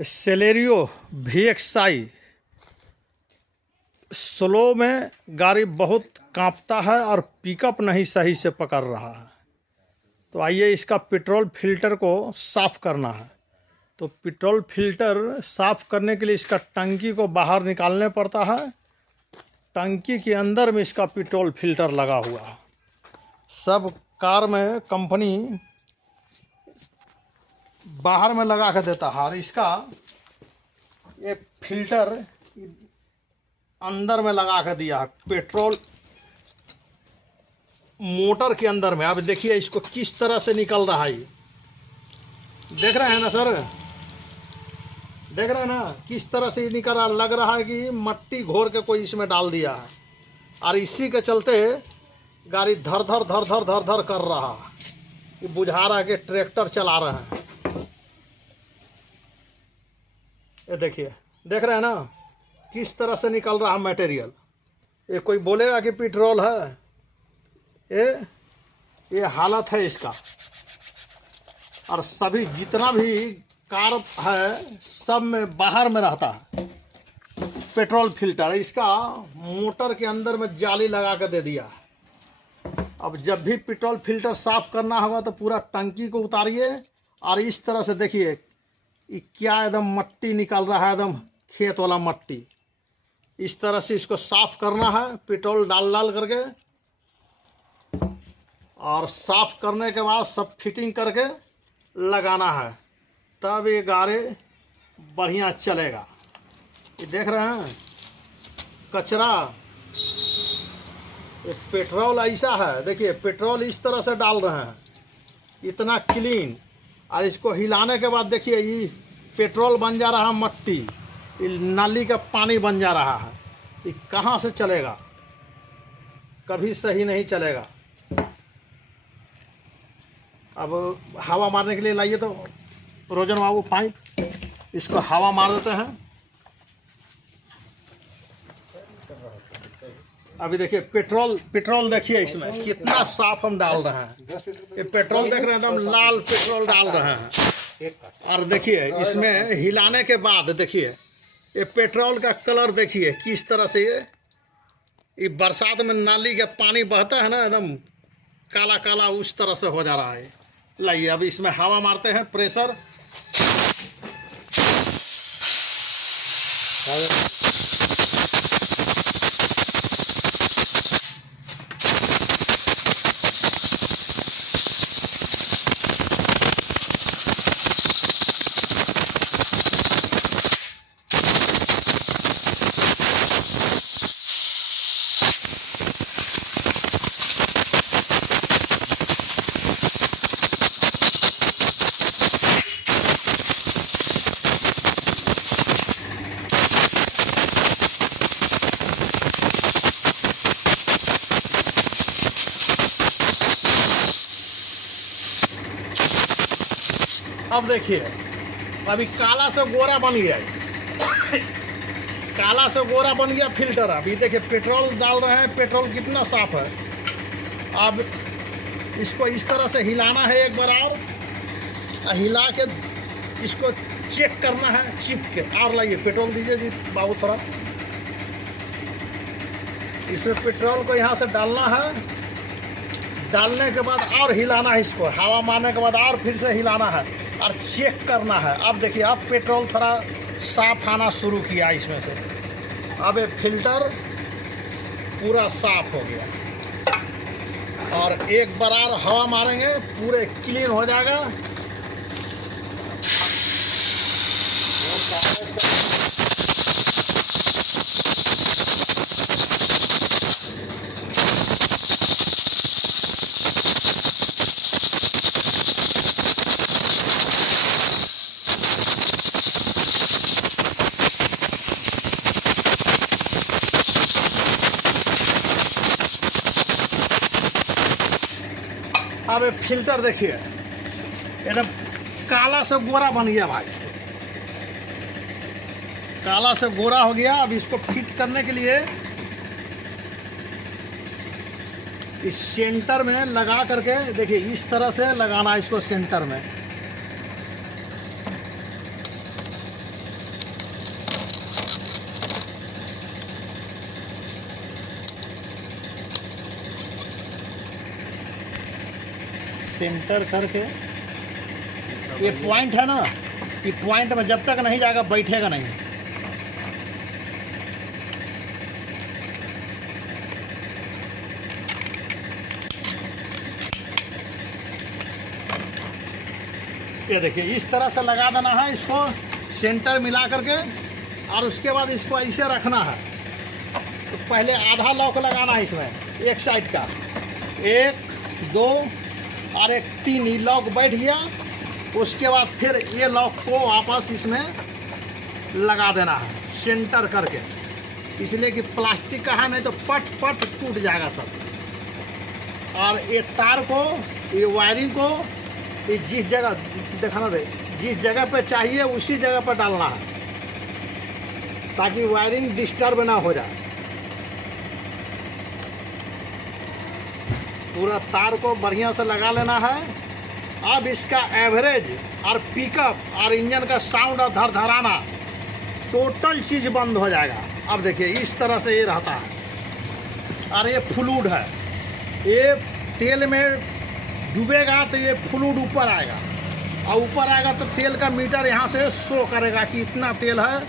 Celerio VXI slow में गाड़ी बहुत कांपता है और पिकअप नहीं सही से पकड़ रहा है। तो आइए इसका पेट्रोल फिल्टर को साफ़ करना है। तो पेट्रोल फिल्टर साफ़ करने के लिए इसका टंकी को बाहर निकालने पड़ता है। टंकी के अंदर में इसका पेट्रोल फिल्टर लगा हुआ है। सब कार में कंपनी बाहर में लगा कर देता है और इसका ये फिल्टर अंदर में लगा कर दिया है पेट्रोल मोटर के अंदर में। अब देखिए इसको किस तरह से निकल रहा है, देख रहे हैं ना सर, देख रहे हैं ना किस तरह से निकल रहा। लग रहा है कि मट्टी घोर के कोई इसमें डाल दिया है और इसी के चलते गाड़ी धर धर धर धर धर धर कर रहा है। ये बुझा रहा है कि ट्रैक्टर चला रहे हैं। ये देखिए, देख रहे हैं ना किस तरह से निकल रहा है मटेरियल। ये कोई बोलेगा कि पेट्रोल है, ये हालत है इसका। और सभी जितना भी कार है सब में बाहर में रहता है पेट्रोल फिल्टर। इसका मोटर के अंदर में जाली लगा कर दे दिया। अब जब भी पेट्रोल फिल्टर साफ करना होगा तो पूरा टंकी को उतारिए और इस तरह से देखिए ये क्या एकदम मट्टी निकल रहा है, एकदम खेत वाला मट्टी। इस तरह से इसको साफ करना है पेट्रोल डाल डाल करके। और साफ करने के बाद सब फिटिंग करके लगाना है, तब ये गाड़ी बढ़िया चलेगा। ये देख रहे हैं कचरा, ये पेट्रोल ऐसा है, देखिए पेट्रोल इस तरह से डाल रहे हैं इतना क्लीन। और इसको हिलाने के बाद देखिए ये पेट्रोल बन जा रहा है मट्टी, ये नाली का पानी बन जा रहा है। ये कहाँ से चलेगा, कभी सही नहीं चलेगा। अब हवा मारने के लिए लाइए तो रोजन बाबू पाइप, इसको हवा मार देते हैं। अभी देखिए पेट्रोल देखिए इसमें कितना साफ हम डाल रहे हैं। ये पेट्रोल देख रहे हैं एकदम लाल पेट्रोल डाल रहे हैं। और देखिए इसमें हिलाने के बाद देखिए ये पेट्रोल का कलर देखिए किस तरह से ये बरसात में नाली का पानी बहता है ना, एकदम काला काला उस तरह से हो जा रहा है। लाइए अभी इसमें हवा मारते हैं, प्रेशर। अब देखिए अभी काला से गोरा बन गया काला से गोरा बन गया फिल्टर। अभी देखिए पेट्रोल डाल रहे हैं, पेट्रोल कितना साफ है। अब इसको इस तरह से हिलाना है एक बार और हिला के इसको चेक करना है चिप के। और लाइए पेट्रोल दीजिए जी बाबू थोड़ा। इसमें पेट्रोल को यहाँ से डालना है, डालने के बाद और हिलाना है इसको, हवा मारने के बाद और फिर से हिलाना है और चेक करना है। अब देखिए अब पेट्रोल थोड़ा साफ आना शुरू किया इसमें से। अब ये फिल्टर पूरा साफ हो गया और एक बार और हवा मारेंगे पूरे क्लीन हो जाएगा। अब ये फिल्टर देखिए एकदम काला से गोरा बन गया भाई, काला से गोरा हो गया। अब इसको फिट करने के लिए इस सेंटर में लगा करके देखिए इस तरह से लगाना है इसको सेंटर में। सेंटर करके ये पॉइंट है ना, ये पॉइंट में जब तक नहीं जाएगा बैठेगा नहीं। ये देखिए इस तरह से लगा देना है इसको, सेंटर मिला करके, और उसके बाद इसको ऐसे रखना है। तो पहले आधा लॉक लगाना है इसमें एक साइड का, 1 2 और 1 3, ये लॉक बैठ गया। उसके बाद फिर ये लॉक को वापस इसमें लगा देना है सेंटर करके, इसलिए कि प्लास्टिक का है, नहीं तो पट पट टूट जाएगा सब। और ये तार को, ये वायरिंग को, ये जिस जगह दिखाना दे, जिस जगह पे चाहिए उसी जगह पर डालना है, ताकि वायरिंग डिस्टर्ब ना हो जाए। पूरा तार को बढ़िया से लगा लेना है। अब इसका एवरेज और पिकअप और इंजन का साउंड और धड़धड़ाना टोटल चीज़ बंद हो जाएगा। अब देखिए इस तरह से ये रहता है। और ये फ्लूइड है, ये तेल में डूबेगा तो ये फ्लूइड ऊपर आएगा, और ऊपर आएगा तो तेल का मीटर यहाँ से शो करेगा कि इतना तेल है,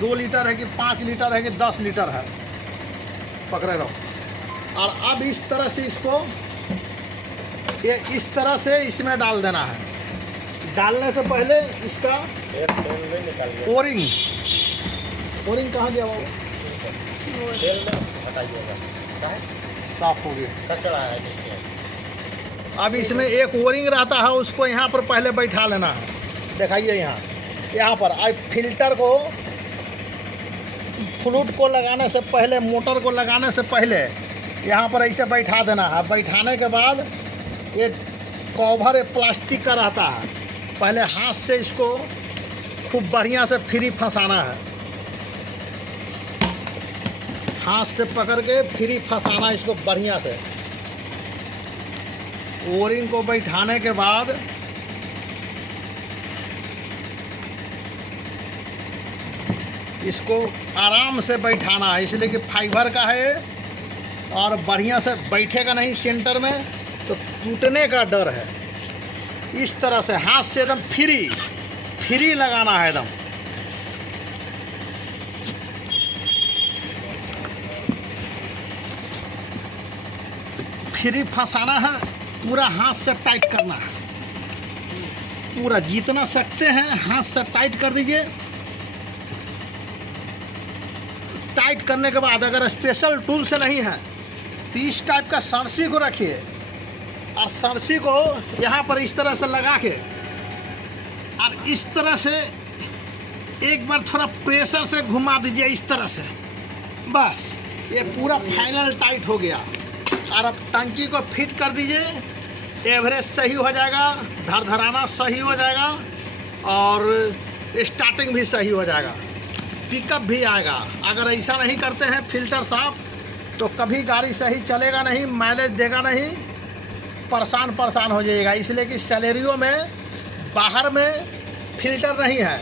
2 लीटर है कि 5 लीटर है कि 10 लीटर है। पकड़े रहो। और अब इस तरह से इसको, ये इस तरह से इसमें डाल देना है। डालने से पहले इसका ओरिंग कहाँ गया बाबू? साफ हो गया। अब इसमें एक ओरिंग रहता है, उसको यहाँ पर पहले बैठा लेना है। दिखाइए यहाँ पर। अब फिल्टर को, फ्लूइड को लगाने से पहले, मोटर को लगाने से पहले यहाँ पर ऐसे बैठा देना है। बैठाने के बाद ये कवर प्लास्टिक का रहता है, पहले हाथ से इसको खूब बढ़िया से फ्री फंसाना है। हाथ से पकड़ के फ्री फंसाना इसको बढ़िया से। ओरिंग को बैठाने के बाद इसको आराम से बैठाना है, इसलिए कि फाइबर का है और बढ़िया से बैठेगा नहीं सेंटर में तो टूटने का डर है। इस तरह से हाथ से एकदम फ्री लगाना है, एकदम फ्री फंसाना है। पूरा हाथ से टाइट करना है, पूरा जितना सकते हैं हाथ से टाइट कर दीजिए। टाइट करने के बाद अगर स्पेशल टूल से नहीं है तो इस टाइप का सरसी को रखिए, और सरसी को यहाँ पर इस तरह से लगा के, और इस तरह से एक बार थोड़ा प्रेशर से घुमा दीजिए इस तरह से। बस ये पूरा फाइनल टाइट हो गया। और अब टंकी को फिट कर दीजिए, एवरेज सही हो जाएगा, धड़धड़ाना सही हो जाएगा, और स्टार्टिंग भी सही हो जाएगा, पिकअप भी आएगा। अगर ऐसा नहीं करते हैं फिल्टर साफ तो कभी गाड़ी सही चलेगा नहीं, माइलेज देगा नहीं, परेशान हो जाएगा। इसलिए कि सैलरियो में बाहर में फिल्टर नहीं है,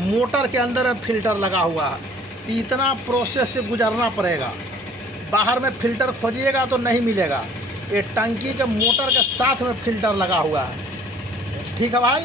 मोटर के अंदर फिल्टर लगा हुआ है। इतना प्रोसेस से गुजरना पड़ेगा। बाहर में फिल्टर खोजिएगा तो नहीं मिलेगा, ये टंकी के मोटर के साथ में फिल्टर लगा हुआ है। ठीक है भाई।